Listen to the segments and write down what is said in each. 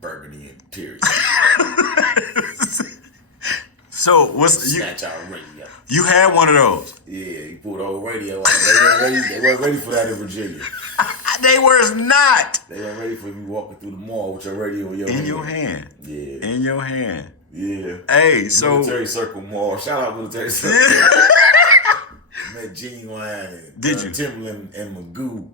burgundy interior. So what's Snatch our radio. You had one of those? Yeah, you pulled the whole radio out. They weren't ready for that in Virginia. They were not. They weren't ready for you walking through the mall with your radio in your hand. In your hand. Yeah. In your hand. Yeah. Hey, so Military Circle Mall. Shout out Military Circle. Met Genuine and Timberland and Magoo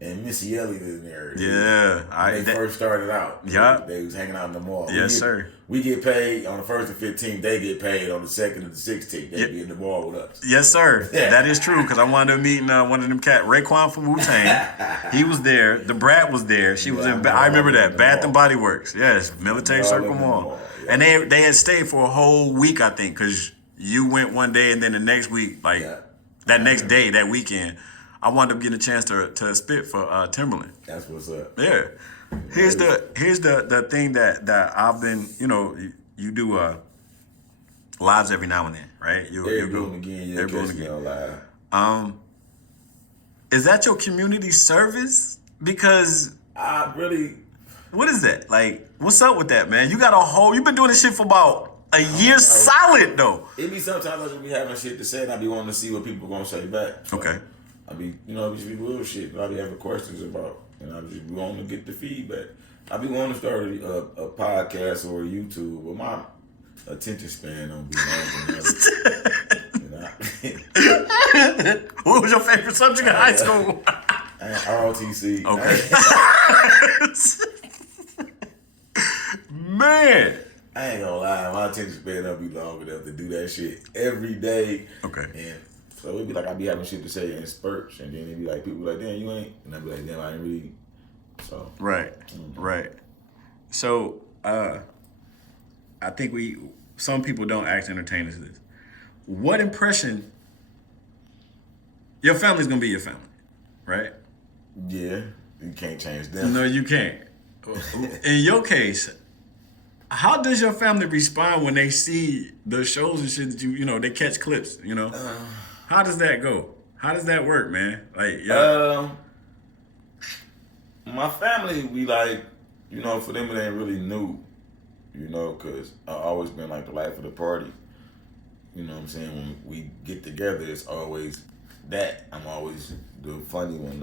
and Missy Elliott in there. Yeah. They first started out. Yeah. They was hanging out in the mall. Yes, sir. We get paid on the 1st and 15th. They get paid on the 2nd and the 16th. They be in the mall with us. Yes, sir. Yeah. That is true because I wound up meeting one of them cat, Raekwon from Wu-Tang. He was there. The Brat was there. She was in. I remember that. Bath and Body Works. Yes, Military Circle Mall. Yeah. And they had stayed for a whole week, I think, because you went one day and then the next week, that next day, that weekend, I wound up getting a chance to spit for Timberland. That's what's up. Yeah. Here's the thing that I've been, you do lives every now and then, right? Every now and again, yeah, catch me on live. Is that your community service? Because what is that? Like, what's up with that, man? You've been doing this shit for about a year solid, though. It be sometimes I be having shit to say and I be wanting to see what people gonna say back. So okay. I be, just be little shit that I be having questions about. And I just be wanting to get the feedback. I be wanting to start a podcast or a YouTube, but my attention span don't be long enough. What was your favorite subject in high school? ROTC. Okay. Man. I ain't gonna lie, my attention span don't be long enough to do that shit every day. Okay. And so it'd be like I be having shit to say in spurts, and then it'd be like people be like, damn, you ain't, and I'd be like, damn, I ain't read. So right. So I think some people don't ask entertainers this. What impression? Your family's gonna be your family, right? Yeah, you can't change them. No, you can't. In your case, how does your family respond when they see the shows and shit that they catch clips, How does that go? How does that work, man? Like, my family, we like, for them it ain't really new, because I always been like the life of the party. You know what I'm saying? When we get together, it's always that. I'm always the funny one,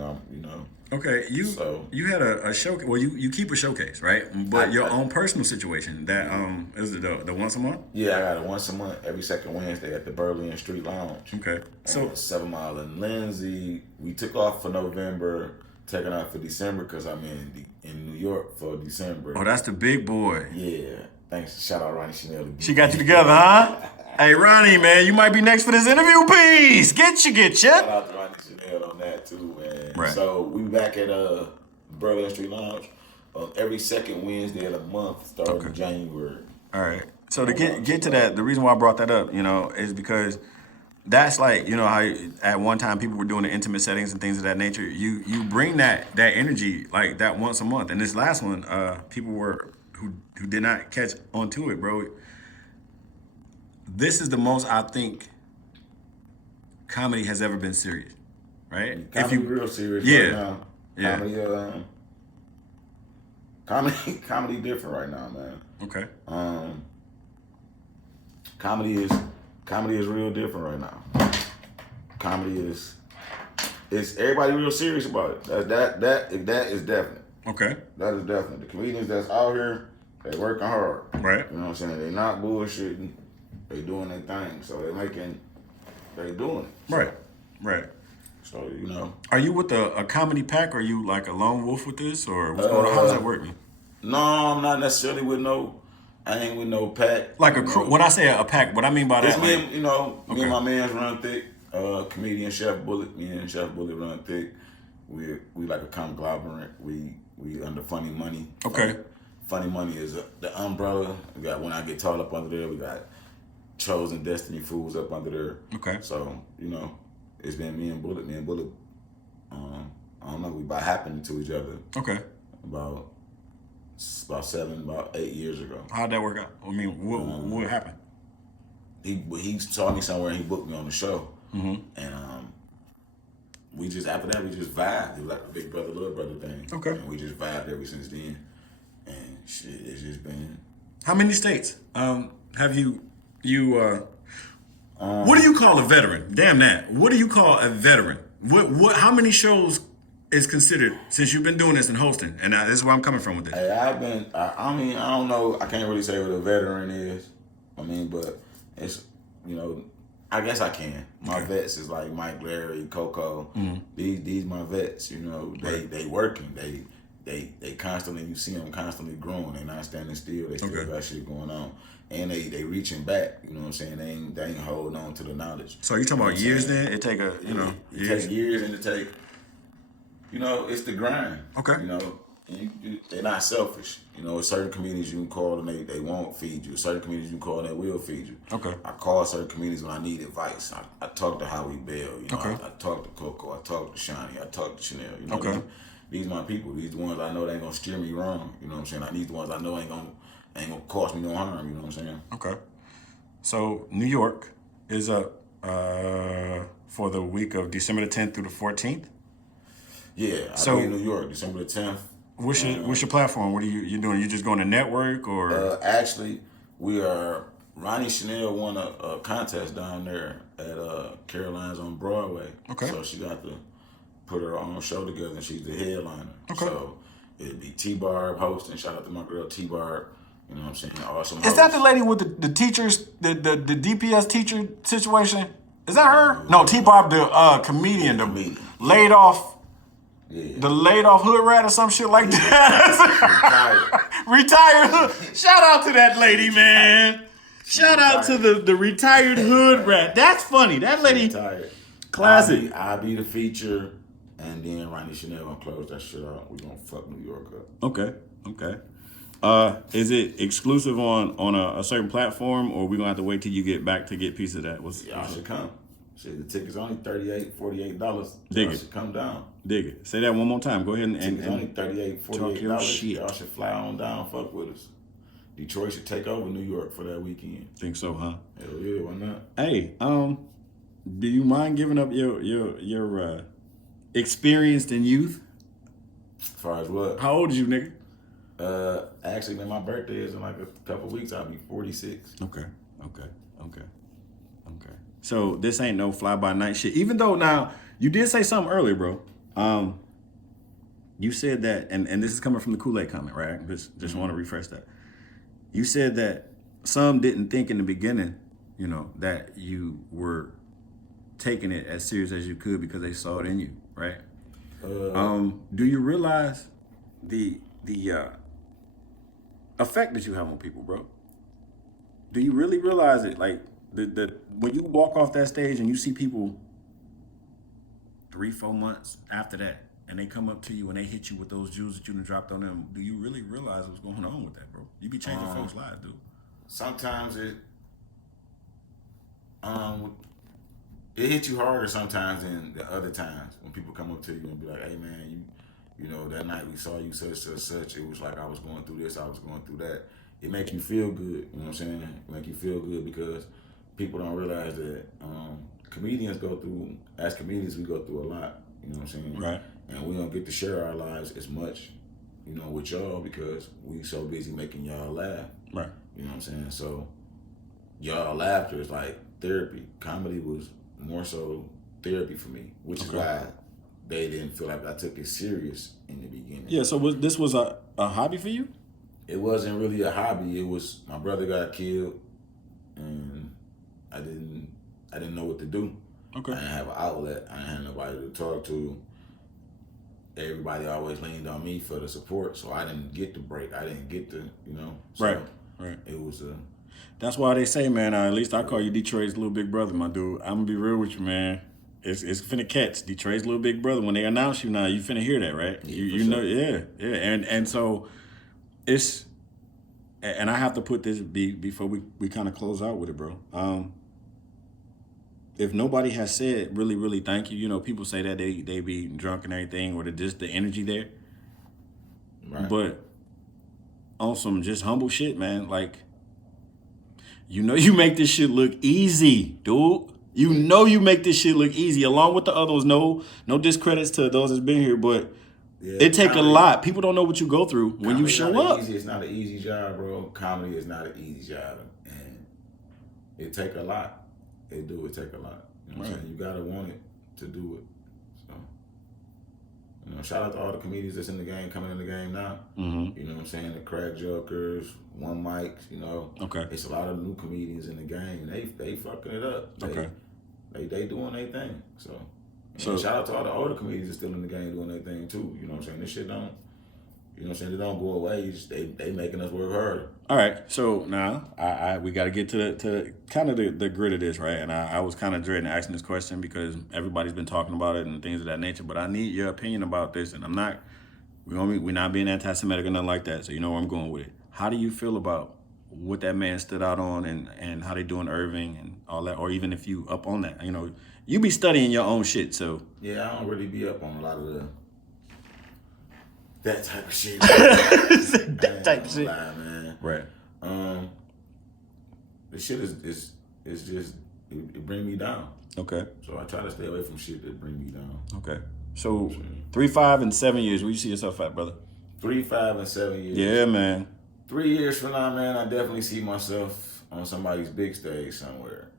Okay, you had a showcase. Well, you keep a showcase, right? But your own personal situation, that is it the once a month? Yeah, I got it once a month, every second Wednesday at the Berlin Street Lounge. Okay, so 7 Mile and Lindsay. We took off for November, taking off for December because I'm in New York for December. Oh, that's the big boy. Yeah, thanks. Shout out Ronnie Chanel. She got you together, huh? Hey, Ronnie, man, you might be next for this interview piece. Get you. Shout out to Ronnie Chanel on that too, man. Right. So we back at Berlin Street Lounge every second Wednesday of the month, starting in January. All right. So to get to that, the reason why I brought that up, is because that's like, how at one time people were doing the intimate settings and things of that nature. You bring that energy like that once a month. And this last one, people who did not catch onto it, bro. This is the most I think comedy has ever been serious, right? Comedy real serious right now. Comedy different right now, man. Okay. Comedy is real different right now. Comedy is everybody real serious about it. That is definite. Okay. That is definite. The comedians that's out here, they working hard. Right. You know what I'm saying? They not bullshitting. They doing their thing. So they doing it. So, Right. So, Are you with a comedy pack? Or are you like a lone wolf with this? Or what's going on? How does that work, man? No, I'm not necessarily I ain't with no pack. Like a crew. When I say a pack, what I mean by that? It's me, me and my man's run thick. Comedian Chef Bullet. Me and Chef Bullet run thick. We like a conglomerate. We under Funny Money. Okay. Funny Money is the umbrella. We got When I Get Tall up under there. We got Chosen Destiny Fools up under there. Okay. So, it's been me and Bullet. Me and Bullet, I don't know, we about happened to each other. Okay. About 8 years ago. How'd that work out? I mean, what happened? He saw me somewhere and he booked me on the show. Mm-hmm. And after that we just vibed. It was like a big brother, little brother thing. Okay. And we just vibed ever since then. And Shit, it's just been. How many states have you what do you call a veteran? Damn that. What do you call a veteran? How many shows is considered, since you've been doing this and hosting, and this is where I'm coming from with this? Hey, I mean, I don't know. I can't really say what a veteran is. I mean, but it's, you know, I guess I can. My vets is like Mike, Larry, Coco. Mm-hmm. These my vets. You know, they working. They constantly, you see them constantly growing. They not standing still. They still got shit going on. And they reaching back, you know what I'm saying? They ain't holding on to the knowledge. So you talking about years then? It take It take years, and it take, you know, it's the grind. Okay. You know, they're not selfish. You know, certain communities you can call and they won't feed you. Certain communities you can call and they will feed you. Okay. I call certain communities when I need advice. I talk to Howie Bell, you know. I talk to Coco. I talk to Shiny. I talk to Chanel. You know, these my people. These the ones I know they ain't gonna steer me wrong. You know what I'm saying? These the ones I know ain't gonna cost me no harm. You know what I'm saying? Okay. So New York is up for the week of December the 10th through the 14th. Yeah, I'll be in New York, December the 10th. What's your platform? What are you doing? You just going to network or? Actually, we are. Ronnie Chanel won a contest down there at Caroline's on Broadway. Okay. So she got to put her own show together, and she's the headliner. Okay. So it'd be T-Barb hosting. Shout out to my girl T-Barb. You know what I'm saying? Awesome. Is that the lady with the teachers, the DPS teacher situation? Is that her? No, T-Barb, the comedian, laid off. Yeah. The laid off hood rat or some shit like that. Retired hood. Shout out to that lady, man. Shout out to the retired hood rat. That's funny. That lady. Retired. Classic. I'll be the feature, and then Ronnie Chanel gonna close that shit out. We gonna fuck New York up. Okay. Is it exclusive on a certain platform, or we gonna have to wait till you get back to get a piece of that? Y'all should come. Shit, the ticket's only $38, $48. Dig it. Should come down. Dig it. Say that one more time. Go ahead and it's only $38, $48. Y'all should fly on down, fuck with us. Detroit should take over New York for that weekend. Think so, huh? Hell yeah, why not? Hey, do you mind giving up your experience in youth? As far as what? How old is you, nigga? Actually, man, my birthday is in like a couple weeks. I'll be 46. Okay. So this ain't no fly-by-night shit. Even though now, you did say something earlier, bro. You said that, and this is coming from the Kool-Aid comment, right? Just want to refresh that. You said that some didn't think in the beginning, you know, that you were taking it as serious as you could because they saw it in you, right? Do you realize the effect that you have on people, bro? Do you really realize it? Like, when you walk off that stage and you see people 3-4 months after that, and they come up to you and they hit you with those jewels that you done dropped on them, do you really realize what's going on with that, bro? You be changing folks' lives, dude. Sometimes it hits you harder sometimes than the other times when people come up to you and be like, hey man, you know, that night we saw you such. It was like I was going through this, I was going through that. It makes you feel good, you know what I'm saying? It make you feel good because people don't realize that as comedians, we go through a lot, you know what I'm saying? Right. And we don't get to share our lives as much, you know, with y'all because we so busy making y'all laugh. Right. You know what I'm saying? So y'all laughter is like therapy. Comedy was more so therapy for me, which is why they didn't feel like I took it serious in the beginning. Yeah, so this was a hobby for you? It wasn't really a hobby. It was, my brother got killed and I didn't know what to do. Okay. I didn't have an outlet. I didn't have nobody to talk to. Everybody always leaned on me for the support, so I didn't get the break. I didn't get the, you know. So right. It was That's why they say, man, at least I call you Detroit's little big brother, my dude. I'm gonna be real with you, man. It's finna catch Detroit's little big brother. When they announce you now, you finna hear that, right? Yeah, you know, yeah. And so it's, and I have to put this before we kind of close out with it, bro. If nobody has said really, really thank you, you know, people say that they be drunk and everything, or just the energy there. Right. But on some just humble shit, man, like, you know you make this shit look easy, dude. You know you make this shit look easy, along with the others. No discredits to those that's been here, but Yeah, it take a comedy- lot. People don't know what you go through when you Comedy's show not up. Easy. It's not an easy job, bro. Comedy is not an easy job, and it take a lot. It do. It take a lot. You know what I'm saying? You gotta want it to do it. So, you know, shout out to all the comedians that's in the game, coming in the game now. Mm-hmm. You know what I'm saying? The crack jokers, one mics. You know, Okay. It's a lot of new comedians in the game. They fucking it up. They doing their thing. So shout out to all the older comedians that's still in the game doing their thing too. You know what I'm saying? This shit don't. You know what I'm saying? They don't go away. They making us work harder. All right. So now we got to get to kind of the grit of this, right? And I was kind of dreading asking this question because everybody's been talking about it and things of that nature. But I need your opinion about this. And we're not being anti-Semitic or nothing like that. So you know where I'm going with it. How do you feel about what that man stood out on and how they doing Irving and all that? Or even if you up on that, you know, you be studying your own shit. So yeah, I don't really be up on a lot of that type of shit. that type of shit. Lie, man. Right. The shit is just it bring me down. Okay. So I try to stay away from shit that bring me down. Okay. So 3, 5, and 7 years, where you see yourself at, brother? 3, 5, and 7 years. Yeah, man. 3 years from now, man, I definitely see myself on somebody's big stage somewhere.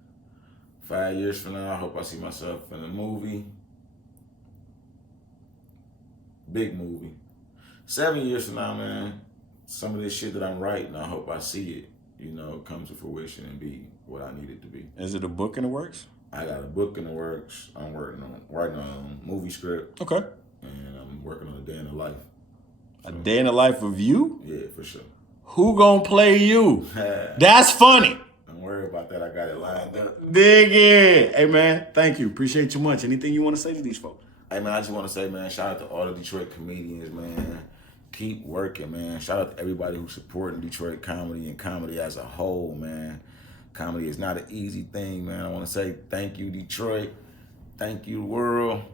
5 years from now, I hope I see myself in a movie. Big movie. 7 years from now, man, some of this shit that I'm writing, I hope I see it, you know, come to fruition and be what I need it to be. Is it a book in the works? I got a book in the works. I'm writing on a movie script. Okay. And I'm working on a day in the life. A day in the life of you? Yeah, for sure. Who gonna play you? That's funny. Don't worry about that. I got it lined up. Dig it. Hey, man, thank you. Appreciate you much. Anything you want to say to these folks? Hey, man, I just want to say, man, shout out to all the Detroit comedians, man. Keep working, man. Shout out to everybody who's supporting Detroit comedy and comedy as a whole, man. Comedy is not an easy thing, man. I want to say thank you, Detroit. Thank you, world.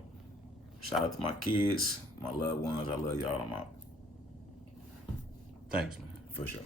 Shout out to my kids, my loved ones. I love y'all. I'm out. Thanks, man. For sure.